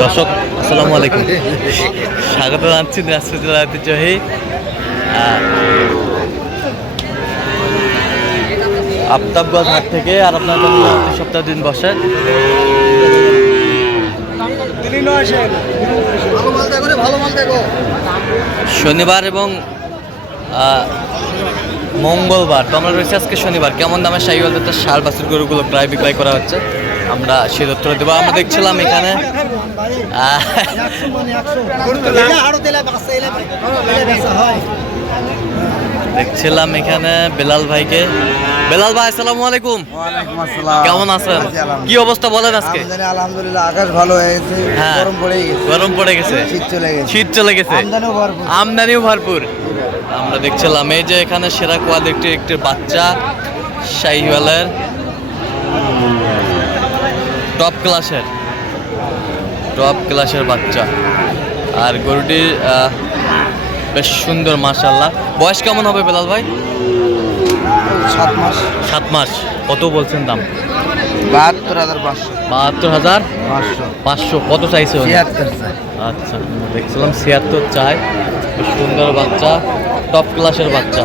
দর্শক আসসালামু আলাইকুম, স্বাগত জানাচ্ছি দিনাজপুর জেলার ঐতিহ্যবাহী আফতাবগঞ্জ হাট থেকে। আর আপনার জন্য প্রতি সপ্তাহ দিন বসে শনিবার এবং মঙ্গলবার। তো আমরা রয়েছে আজকে শনিবার। কেমন দামে শাহিওয়ালদের ষাঁড় বাছুর গরুগুলো প্রায় বিক্রয় করা হচ্ছে আমরা সেই তথ্য দেবো। আমরা দেখছিলাম এখানে বেলাল ভাইকে। বেলাল ভাই আসসালামু আলাইকুম। কেমন আছেন? কি অবস্থা বলেন আজকে? আলহামদুলিল্লাহ, আকাশ ভালো হয়েছে, গরম পড়ে গেছে, শীত চলে গেছে, আমদানিও ভরপুর। আমরা দেখছিলাম এই যে এখানে সেরা কোয়ালিটির একটি বাচ্চা শাহিওয়ালের টপ ক্লাসের বাচ্চা। আর গরুটি বেশ সুন্দর মাশাআল্লাহ। বয়স কেমন হবে বেলাল ভাই? 7 মাস। কত বলছেন দাম? 72,500। কত চাইছে? 76 আচ্ছা, দেখছিলাম 76 চাই। সুন্দর বাচ্চা, টপ ক্লাসের বাচ্চা।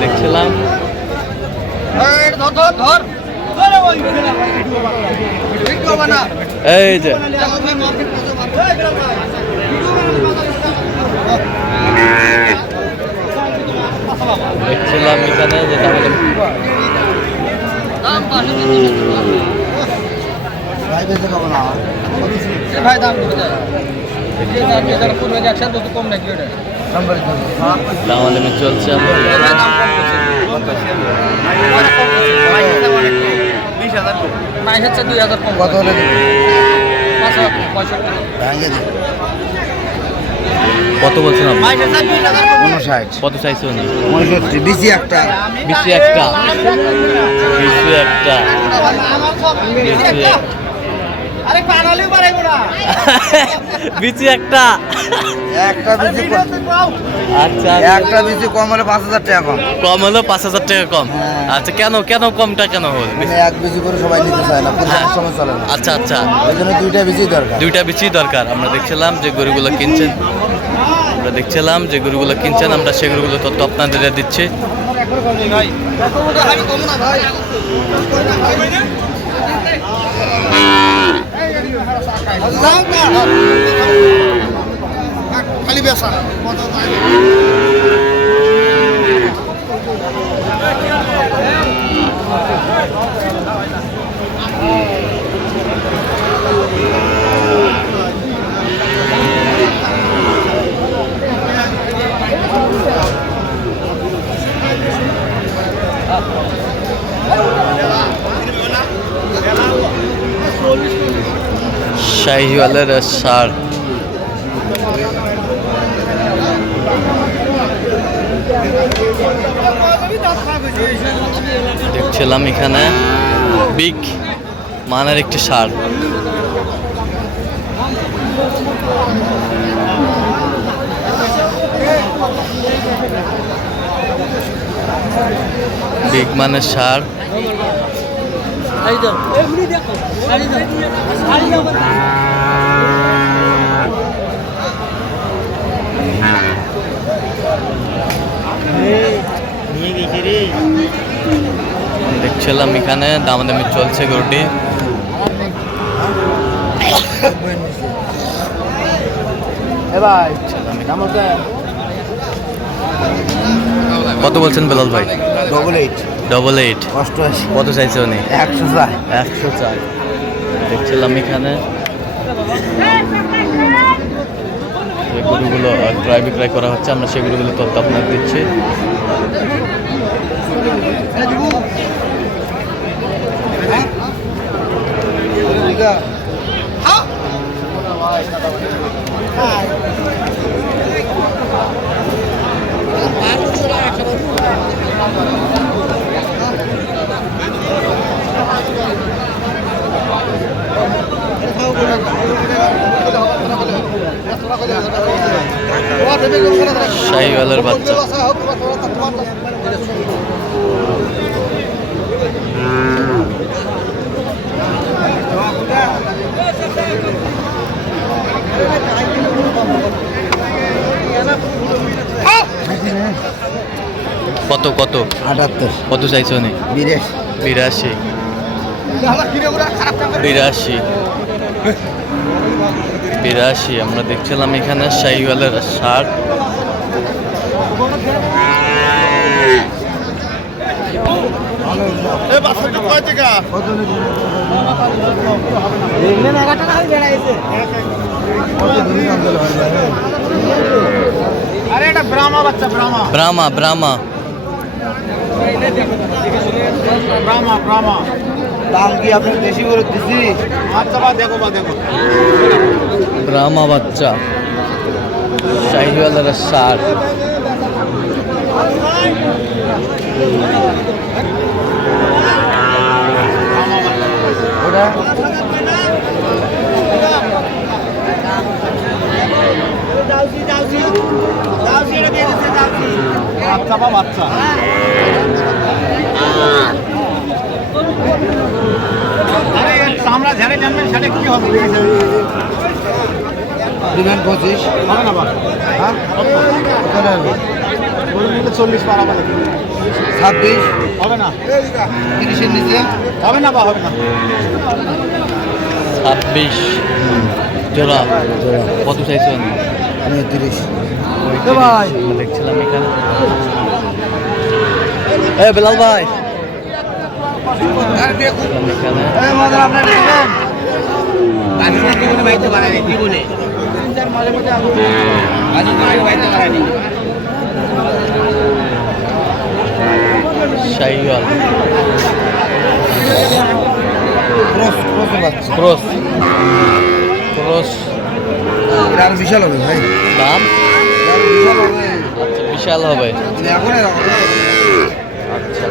দেখছিলাম এই যে দেখছিলাম এখানে যেটা বলে দামাদামি চলছে। কত বলছেন আপনি? 59। কত চাইছে উনি? 65। বিসি একটা বিচি একটা আচ্ছা, একটা বিসি কম হলে 5,000 টাকা কম হলো 5,000 টাকা কম। আচ্ছা, কেন কমটা কেন হল? এক বিসি করে সবাই নিতে চায় না, সময় চলে না। আচ্ছা, ওই জন্য দুইটা বিসি দরকার। আমরা দেখছিলাম যে গরুগুলো কিনছেন, আমরা সেই গরুগুলো তথ্য আপনাদের দিচ্ছি। খালি বেসা শাহিওয়ালের ষাঁড়। দেখছিলাম এখানে বিগ মানের একটি ষাঁড়। বিগ মানের ষাঁড়। দেখছিলাম এখানে দামাদামি চলছে গরুটি। কত বলছেন বেলাল ভাই? 88। কত চাইছে উনি? 100 চাই। দেখছিলাম এখানে গরুগুলো ক্রয় বিক্রয় করা হচ্ছে, আমরা সেই গরুগুলো তথ্য আপনাদের দিচ্ছি। শাহিওয়ালের বাচ্চা। কত কত 78 কত চাইছো নি? 82 82 আমরা দেখছিলাম এখানে শাহিওয়ালের শার্ট। ব্রাহ্মা ব্রাহ্মা দাম কি আপনি বেশি করে দিছি? ব্রাহ্মা বাচ্চা শাহিওয়ালের শার্ট। ওটা বাচ্চা আরে চামড়া ঝেড়ে জানবেন সেটা কি হবে? দিবেন 25 হবে না বাবা, হ্যাঁ কত হবে? 40 পারা বলে 26 হবে না, 30 এর নিচে হবে না বা হবে না। 26 জোড়া। কত চাইছো? 39 ভাই দেখছিলাম এখানে। এ বেলাল ভাই এখানে শাহিওয়াল ক্রস ক্রস এটা আরো বিশাল হবে ভাই, দাম এটা আরো বিশাল হবে। আচ্ছা বিশাল হবে। এখন আচ্ছা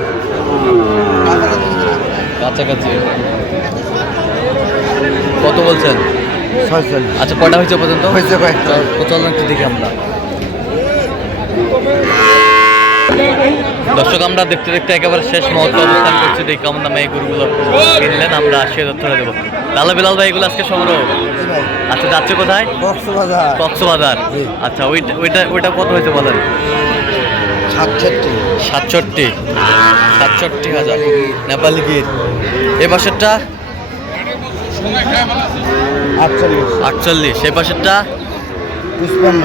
কাছাকাছি। কত বলছেন? 46 আচ্ছা কটা হয়েছে পর্যন্ত? হয়েছে কয়েকটা। চলো একটু দেখি আমরা। দর্শক আমরা দেখতে দেখতে একেবারে শেষ মুহূর্তে অবস্থান করছি। দেখি কেমন দামে এই গরুগুলো কিনলেন, আমরা সে তথ্যটা দেবো। লালা বিলাল ভাই এগুলো আজকে সংগ্রহ। আচ্ছা যাচ্ছে কোথায়? কক্সবাজার। আচ্ছা ওইটা কত হয়েছে বলেন? 67,000 নেপালি গির। এ পাশেরটা 48, এ পাশেরটা 55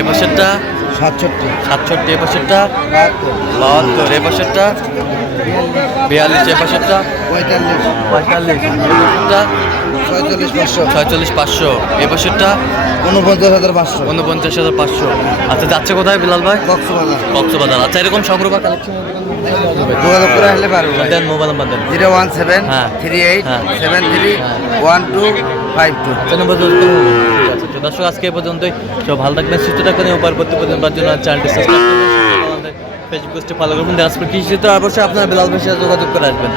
এ পাশেরটা 67 এ পাশেরটা 72, এ পাশেরটা 42, এ পাশেরটা 45, এ পাশেরটা 46,500, এ পাশেরটা 49,500 আচ্ছা যাচ্ছে কোথায় বিলাল ভাই? কক্সবাজার। আচ্ছা এরকম সংগ্রহ বা কালেকশন যোগাযোগ করে আসলে পারবো। দেন মোবাইল নাম্বার দেন। 017 হ্যাঁ। 38 হ্যাঁ। 73 1252। আচ্ছা তো দর্শক আজকে এই পর্যন্তই। সব ভালো থাকবেন, সুস্থ থাকবেন এবং পরবর্তী পর্যন্ত জন্য চ্যানেলটি সাবস্ক্রাইব করবেন, ফেসবুক পেজটি ফলো করবেন। দিনাজপুর কৃষি চিত্র অবশ্যই আপনারা বিলাল ভাইয়ের সাথে যোগাযোগ করে আসবেন।